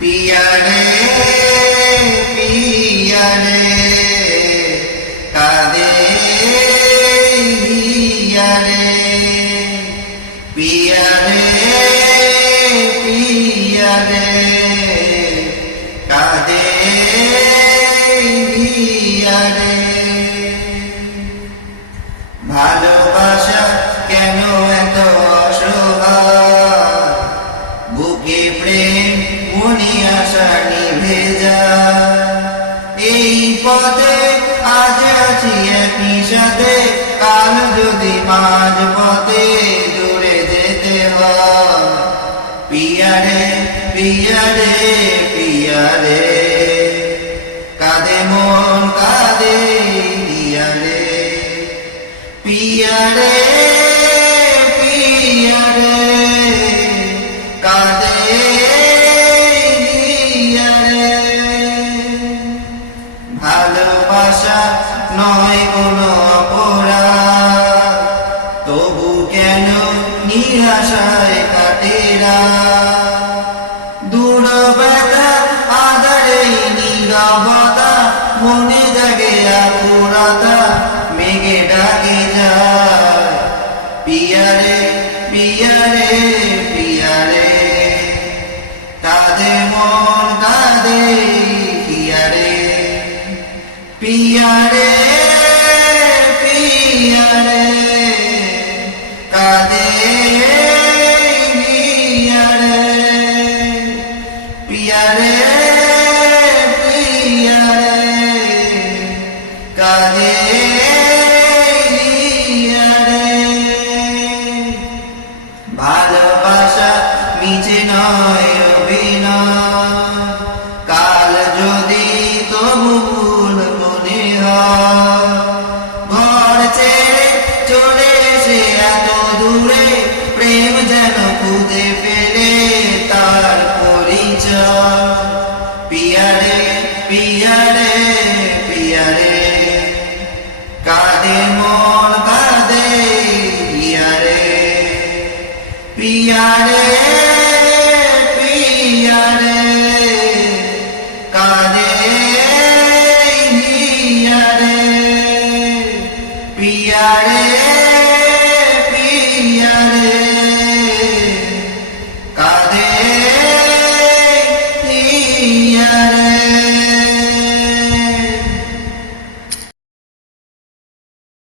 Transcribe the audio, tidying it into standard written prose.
पिया रे कादे हिया रे पिया रे कादे हिया रे ভালোবাসা কেন এত অসহায় বুকে প্রেম মনে আশা নিভে যায় এই পথে আজ আছি একই সাথে কাল যদি মাঝ পথে দূরে যেতে হয় পিয়া রে কাঁদে মন কাঁদে হিয়া রে पिया रे कादे हिया रे ভালোবাসা নয় কোনো অপরাধ তবু কেন নিরাশায় কাটে দূর ব্যথা আধারে নীরবতা মনে জাগে আকুলতা মেঘে ডাকে যায় পিয়া রে কাঁদে মন কাঁদে হিয়া রে পিয়া রে কাঁদে হিয়া রে পিয়া রে কাঁদে ভালোবাসা মিছে নয় অভিনয় কাল যদি তবু ভুল মনে হয় ঘর ছেড়ে চলে এসে এত দূরে প্রেম যেন খুঁজে ফেলে তার পরিচয় পিয়া রে কাঁদে মন কাঁদে হিয়া রে पिया रे